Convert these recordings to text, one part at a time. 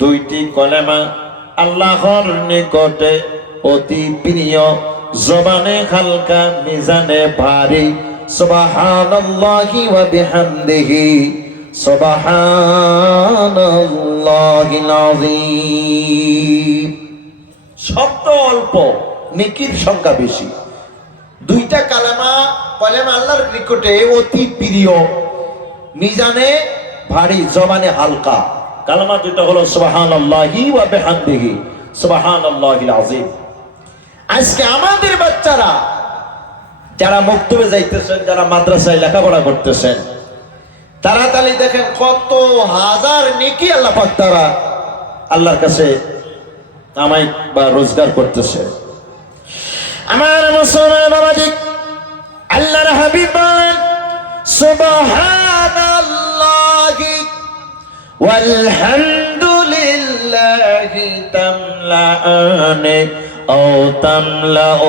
দুইটি কলেমা আল্লাহর নিকটে অতি প্রিয়, জবানে হালকা মিজানে ভারী। সুবহানাল্লাহি ওয়া বিহামদিহি সুবহানাল্লাহিল আযীম। শব্দ অল্প, নেকির সংখ্যা বেশি। দুইটা কলেমা আল্লাহর নিকটে অতি প্রিয়, মিজানে ভারী, জবানে হালকা। কালেমা দুইটা হলো সুবহানাল্লাহি ওয়া বিহামদিহি সুবহানাল্লাহিল আযীম। আজকে আমাদের বাচ্চারা যারা মক্তবে যাইতেছেন, যারা মাদ্রাসায় লেখাপড়া করতেছেন, তাড়াতাড়ি দেখেন কত হাজার নেকি আল্লাহ পাক তারা আল্লাহর কাছে কামাই বা রোজগার করতেছে। আমার মুসলমান বাবাজি, আল্লাহর হাবিব বলেন সুবহানাল্লাহি ওয়ালহামদুলিল্লাহি তামলাআনে আও তামলাউ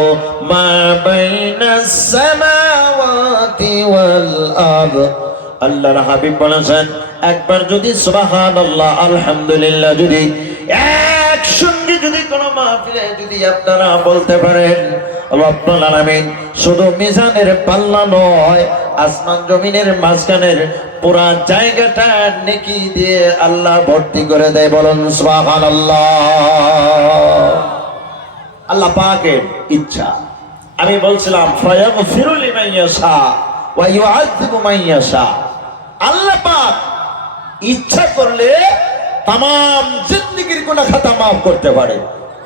মা বাইনাস সামাওয়াতি ওয়াল আরদ। আল্লাহর হাবিব বলেছেন, একবার যদি সুবহানাল্লাহ আলহামদুলিল্লাহ যদি একসঙ্গে যদি কোনো মাহফিলে যদি আপনারা বলতে পারেন, রব্বুল আলামিন শুধু মিজানের পাল্লা নয়, আসমান জমিনের মাঝখানের পুরা জায়গাটা নেকি দিয়ে আল্লাহ ভর্তি করে দেয়। বলুন সুবহানাল্লাহ। আল্লাহ পাকের ইচ্ছা। আমি বলছিলাম ফায়াগফিরু লিমান ইয়াশা ওয়া ইউআযযিবু মান ইয়াশা। আল্লাহ পাক ইচ্ছা করলে तमाम জিন্দেগীর গুনাহ খাতা maaf করতে পারে,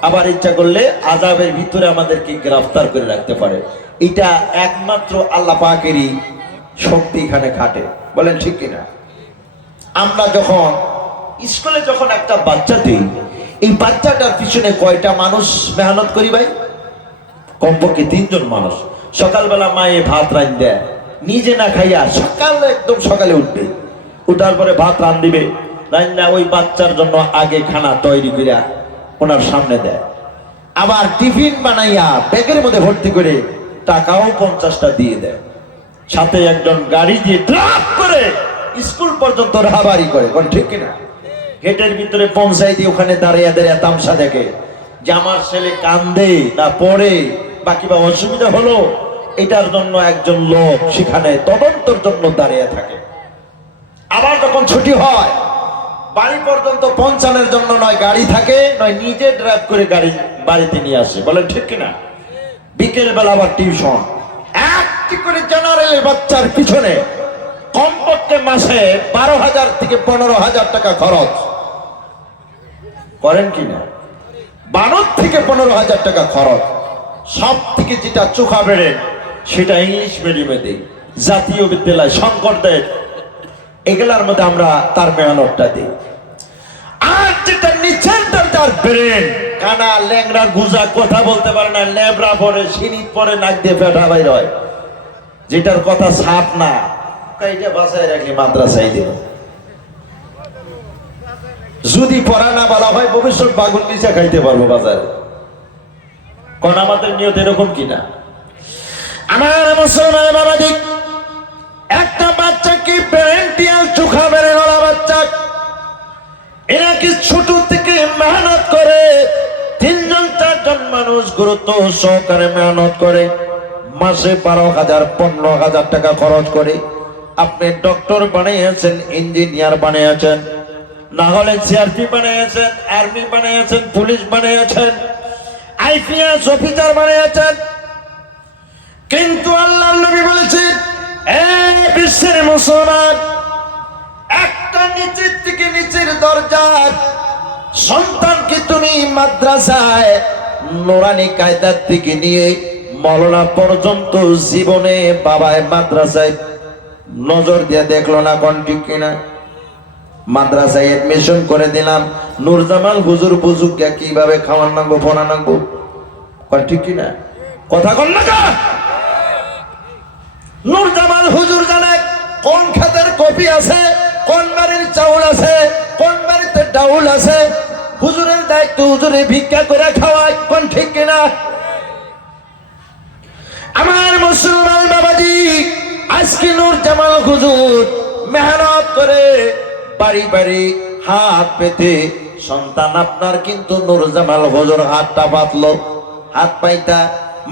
আবার ইচ্ছা করলে আযাবের ভিতরে আমাদেরকে গ্রেফতার করে রাখতে পারে। এটা একমাত্র আল্লাহ পাকেরই শক্তি এখানে খাটে। বলেন ঠিক কিনা? আমরা যখন স্কুলে যখন একটা বাচ্চা দিই, এই বাচ্চাটার পিছনে কয়টা মানুষ মেহনত করি ভাই? কমপক্ষে 3 জন মানুষ। সকালবেলা মায়ে ভাত রান দেয়, নিজে না খাইয়া সকালে একদম সকালে উঠবে, উঠার পরে ভাত রান দিবে, রান্না ওই বাচ্চার জন্য আগে খানা তৈরি করিয়া ওনার সামনে দেয়। আবার টিফিন বানাইয়া ব্যাগের মধ্যে ভর্তি করে টাকাও 50টা দিয়ে দেয়। সাথে একজন গাড়ি দিয়ে ড্রাইভ করে স্কুল পর্যন্ত রাহাবারি করে। কোন ঠিক কিনা? গেটের ভিতরে পৌঁছাই দিয়ে ওখানে দাঁড়িয়ে দাঁড়িয়ে তামসা দেখে যে আমার ছেলে কান্দে না পড়ে বা কিবা অসুবিধা হলো, এটার জন্য একজন লোক সেখানে তদন্তের জন্য দাঁড়িয়ে থাকে। আবার যখন ছুটি হয়, বাড়ি পর্যন্ত পৌঁছানোর জন্য নয় গাড়ি থাকে, নয় নিজে ড্রাইভ করে গাড়ি বাড়িতে নিয়ে আসে। বলেন ঠিক কিনা? বিকেল বেলা আবার টিউশন। একটি করে জেনারেলের বাচ্চার পিছনে কমপক্ষে মাসে 12,000 থেকে 15,000 টাকা খরচ করেন কিনা? 12 থেকে 15,000 টাকা খরচ। সব থেকে যেটা চোখা বেড়ে সেটা ইংলিশ মিডিয়ামে দেয়, জাতীয় বিদ্যালয়, শঙ্করদেব, এগুলার মধ্যে আমরা তার মেহনতটা দিই। আর যেটা নিচের তার ব্রেন কানা ল্যাংড়া গুজা, কথা বলতে পারে না, লেবরা পরে, সিনিত পরে, নাক দিয়ে পেটা বাইর হয়, যেটার কথা সাপ না, এটা বাসায় রাখলে মাদ্রাসায় দিল। যদি পড়া না বলা হয় ভবিষ্যৎ বাগুন নিচে খাইতে পারবো বাজারে। কোন আমাদের নিয়ত এরকম কিনা? আমার মুসলমান বাবাজি, একটা বাচ্চাকে প্যারেন্টিয়াল চোখা বেড়ে গলা বাচ্চা, এরা কি ছোট থেকে মেহনত করে, 3 জন 4 জন মানুষ গুরুত্ব সহকারে মেহনত করে, মাসে 12,000 15,000 টাকা খরচ করে। আপনি ডক্টর বানিয়েছেন, ইঞ্জিনিয়ার বানিয়েছেন, না হলে সিআরপি বানিয়েছেন, আর্মি বানিয়েছেন, পুলিশ বানিয়েছেন, আইপিএস অফিসার বানিয়েছেন, কিন্তু আল্লাহর নবী বলেছেন, এই বিশ্বের মুসলমান, একটা নিচের থেকে নিচের দরজার সন্তানকে তুমি মাদ্রাসায় নুরানি কায়দার থেকে নিয়ে মওলানা পর্যন্ত জীবনে বাবায় মাদ্রাসায় নজর দিয়ে দেখলো না। কোন ঠিক কিনা? মাদ্রাসায় এডমিশন করে দিলাম, নূরজামাল হুজুর বুঝুক কিভাবে খাওয়ান নাগবো, ফোনা নাগবো। কোন ঠিক কিনা? কথা কন না কা? নূরজামাল হুজুর জানে কোন খাতের কপি আছে, কোন বাড়ির চাউল আছে, কোন বাড়িতে ডাউল আছে। হুজুরের দায়িত্ব হুজুরে ভিক্ষা করে খাওয়ায়। কোন ঠিক কিনা? আমার মুসলমান বাবাজি, আজকে নূরজামাল হুজুর মেহনত করে বাড়ি বাড়ি হাত পেতে সন্তান আপনার কিন্তু নুরজামাল হুজুর হাতটা পাতলো, হাত পাইতা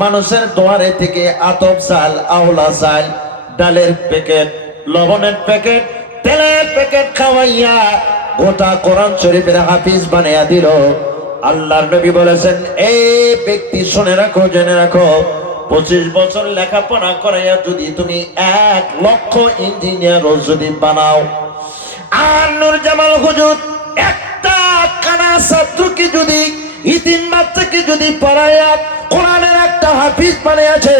মানুষের দোয়ারে থেকে আতপ চাল, আওলা চাল, ডালের প্যাকেট, লবণের প্যাকেট, তেলের প্যাকেট খাওয়াইয়া গোটা কোরআন শরীফের হাফিজ বানাইয়া দিল। আল্লাহর নবী বলেছেন, এই ব্যক্তি শুনে রাখো, জেনে রাখো, 25 বছর লেখাপড়া করাইয়া যদি তুমি 1 লক্ষ ইঞ্জিনিয়ারও যদি বানাও, আর নুরজামাল হুজুর একটা কানা ছাত্রকে যদি, ইতিম বাচ্চাকে যদি পড়াইয়া কোরআনের একটা হাফিজ বানিয়েছে,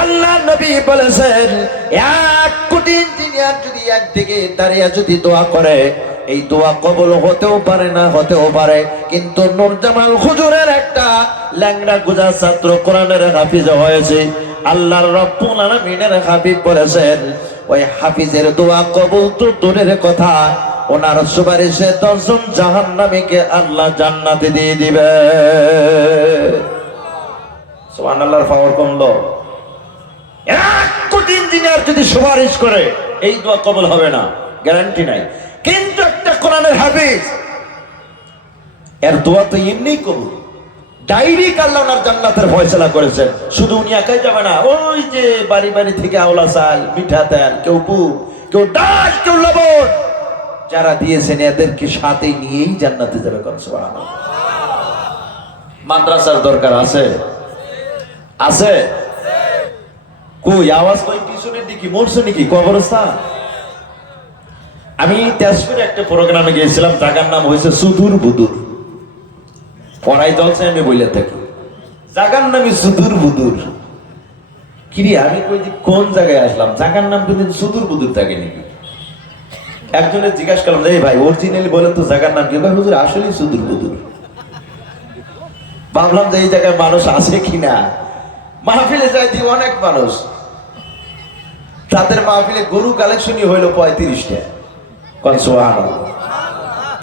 আল্লাহর নবী বলেছেন 1 কোটি ইঞ্জিনিয়ার যদি একদিকে দাঁড়িয়ে যদি দোয়া করে, এই দোয়া কবুল হতেও পারে, না হতেও পারে, কিন্তু নুরজামাল হুজুরের একটা ল্যাংড়া গুজা ছাত্র কোরআনের হাফিজ হয়েছে। আল্লাহর রব্বুল আলামিনের হাবিব বলেছেন, ওই হাফিজের দোয়া কবুল তো দূরের কথা, ওনার সুপারিশে 10 জন জাহান্নামীকে আল্লাহ জান্নাতে দিয়ে দিবে। সুবহানাল্লাহর পাওয়ার কমলো। 1 কোটি ইঞ্জিনিয়ার যদি সুপারিশ করে, এই দোয়া কবুল হবে না, গ্যারান্টি নাই। কিন্তু একটা কোরআনের হাফিজ, এর দোয়া তো এমনি কবুল, ডাইরেক্ট আল্লাহ ওনার জান্নাতের ফয়সালা করেছেন। শুধু উনি একাই যাবে না, ওই যে বাড়ি বাড়ি থেকে আওলা চাল, মিঠা তেল, কেউ পুর, কেউ ডাল, কেউ লবণ, যারা দিয়েছেন এদেরকে সাথে নিয়েই জান্নাতে যাবে। সুবহানাল্লাহ। মাদ্রাসার দরকার আছে, আছে কই? আওয়াজ কই? পিছনের দিকে মরছে নাকি কবরস্থান? আমি তেজপুরে একটা প্রোগ্রামে গিয়েছিলাম, জায়গার নাম হয়েছে সুদূর বুদুর। পড়াই চলছে, আমি বলে থাকি জায়গার নামই সুদূর বুদুর। কিরে, আমি কই যে কোন জায়গায় আসলাম, জায়গার নাম কিন্তু সুদূর বুদুর থাকে নাকি? একজনের জিজ্ঞাসা করলাম, এই ভাই অরিজিনালি বলেন তো জায়গার নাম কি? ভাই হুজুর আসলেই সুদূর বুদুর। ভাবলাম যে এই জায়গায় মানুষ আছে কিনা। মাহফিলে যাইতি অনেক মানুষ, তাদের মাহফিলে গরু কালেকশনই হইল 35টা।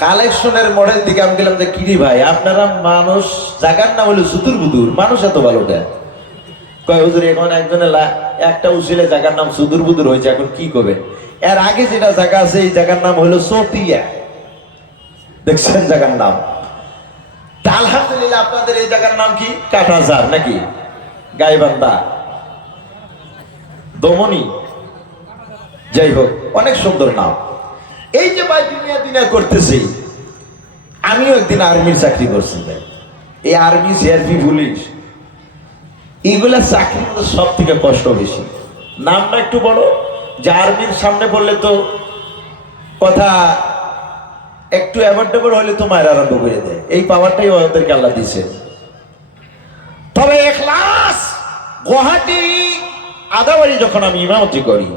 কালেকশনের মডেল দিকে আমি গেলাম যে, কিরি ভাই আপনারা মানুষ, জায়গার নাম হলো সুদূর বুদুর, মানুষ এত ভালোটা কয় হুজুর এখন একজনের একটা উচিলে জায়গার নাম সুদূর বুদুর হয়েছে, এখন কি করবে? এর আগে যেটা জায়গা আছে এই জায়গার নাম হলো চতিয়া। দেখছেন জায়গার নাম? আলহামদুলিল্লাহ, আপনাদের এই জায়গার নাম কি? কাটাজার নাকি গাইবান্ধা, দমনি, যাই হোক অনেক সুন্দর নাম। এই যে ভাই দুনিয়া দুনিয়া করতেছি, আমিও একদিন আর্মির চাকরি করছি ভাই। এই আর্মি, সিআরপি, পুলিশ, এইগুলা চাকরির মধ্যে সব থেকে কষ্ট বেশি। নামটা একটু বড়, যে আর্মির সামনে বললে তো কথা একটু অ্যাভয়েডেবল হলে তো মায়ের আরম্ভ করে দেয়। এই পাওয়ারটাই ওদেরকে আল্লাহ দিছে। তবে ইখলাস, গুয়াহাটি আদাবাড়ি যখন আমি ইমামতি করি,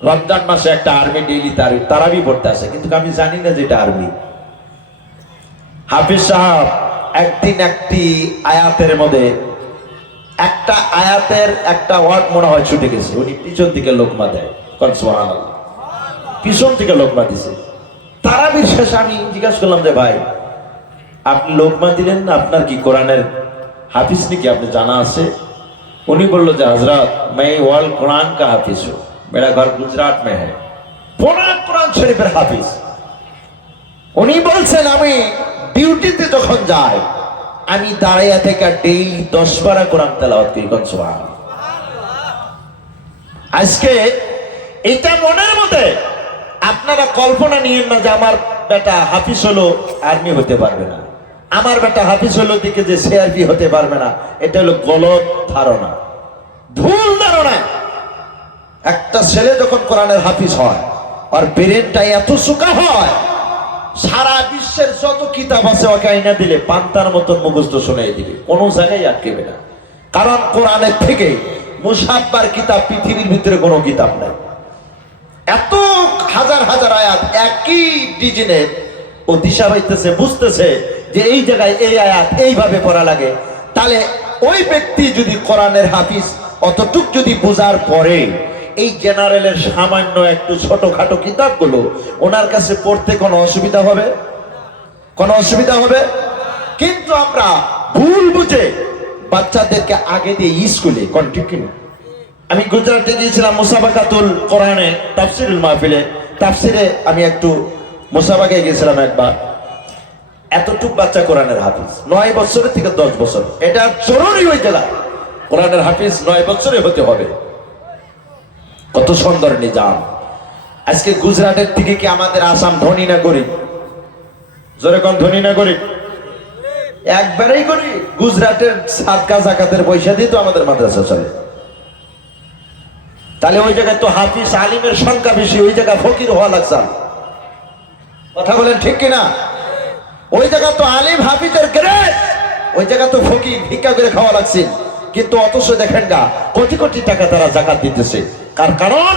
রমজান মাসে একটা আর্মি ডেইলি তারাবি পড়তে আসে, কিন্তু আমি জানি না যে এটা আর্মি। হাফিজ সাহেব একদিন একটি আয়াতের মধ্যে একটা আয়াতের একটা ওয়ার্ড মনে হয় ছুটে গেছে, উনি পিছন থেকে লোকমা দেয়। সুবহানাল্লাহ, পিছন থেকে লোকমা দিছে। তারাবির শেষে আমি জিজ্ঞাসা করলাম যে ভাই আপনি লোকমা দিলেন না, আপনার কি কোরআনের হাফিজ নাকি, আপনি জানা আছে? উনি বললো যে হযরত मैं वर्ल्ड कुरान का हाफिज हूँ, मेरा घर गुजरात में है। কোরআন শরীফের হাফিজ। উনি বলছেন আমি ডিউটিতে যখন যাই, আমি দাঁড়াইয়া থেকে ডেইলি 10 পারা কোরআন তেলাওয়াত করি। সুবহানাল্লাহ। আজকে এটা মনের মধ্যে আপনারা কল্পনা নিয়েন না যে আমার বেটা হাফিজ হলো আর্মি হতে পারবে না, আমার বেটা হাফিজ হলো দিকে যে সিআরপি হতে পারবে না। এটা হলো গলত ধারণা, ভুল ধারণা। একটা ছেলে যখন কোরআনের হাফিজ হয়, আর ব্রেনটা এত সুকা হয়, সারা বিশ্বের যত কিতাব আছে ওকে আইনা দিলে পান্তার মতন মুখস্থ শোনাই দিবে, কোনো জায়গায় আটকেবে না। কারণ কোরআনের থেকে মুসাফফার কিতাব পৃথিবীর ভিতরে কোনো কিতাব নাই। এত হাজার হাজার আয়াত একই ডিজাইনের, ও দিশা পাইতেছে, বুঝতেছে যে এই জায়গায় এই আয়াত এইভাবে পড়া লাগে। তাহলে ওই ব্যক্তি যদি কোরআনের হাফিজ অতটুক যদি বোঝার পরে এই জেনারেলের সামান্য একটু ছোটখাটো কিতাবগুলো ওনার কাছে পড়তে কোনো অসুবিধা হবে? কোনো অসুবিধা হবে? কিন্তু আমরা ভুল বুঝে বাচ্চাদেরকে আগে দিয়ে স্কুলে কন্টিনিউ। আমি গুজরাটে গিয়েছিলাম মুসাবাকাতুল কোরআনে তাফসিরুল মাহফিলে, তাফসিরে আমি একটু মুসাবাকে গেছিলাম একবার, এতটুক বাচ্চা কোরআনের হাফিজ, 9 বছরের থেকে 10 বছর, এটা জরুরি ওই জেলা কোরআনের হাফিজ 9 বছরে হতে হবে। কত সুন্দর নিজাম। আজকে গুজরাটের থেকে কি আমাদের আসাম ধনী না গরিব? জোরে কোন ধনী না গরিব? একবারেই গরিব। গুজরাটের সাদকা জাকাতের পয়সা দিয়ে তো আমাদের মাদ্রাসা চলে। তাহলে ওই জায়গায় তো হাফিজ আলিমের সংখ্যা বেশি, ওই জায়গায় ফকির হওয়া লাগছে। কথা বলেন ঠিক কিনা? ওই জায়গা তো আলিম হাফিজের গ্রেড, ওই জায়গা তো ফকির ভিক্ষা করে খাওয়া লাগছে। কিন্তু অথচ দেখেন না, কোটি কোটি টাকা তারা জাকাত দিতেছে। কারণ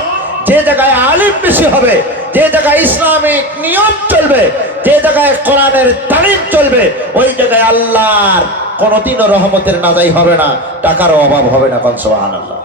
যে জায়গায় আলিম বেশি হবে, যে জায়গায় ইসলামিক নিয়ম চলবে, যে জায়গায় কোরআনের তালিম চলবে, ওই জায়গায় আল্লাহর কোনদিনও রহমতের নাজাই হবে না, টাকার অভাব হবে না। সুবহানাল্লাহ।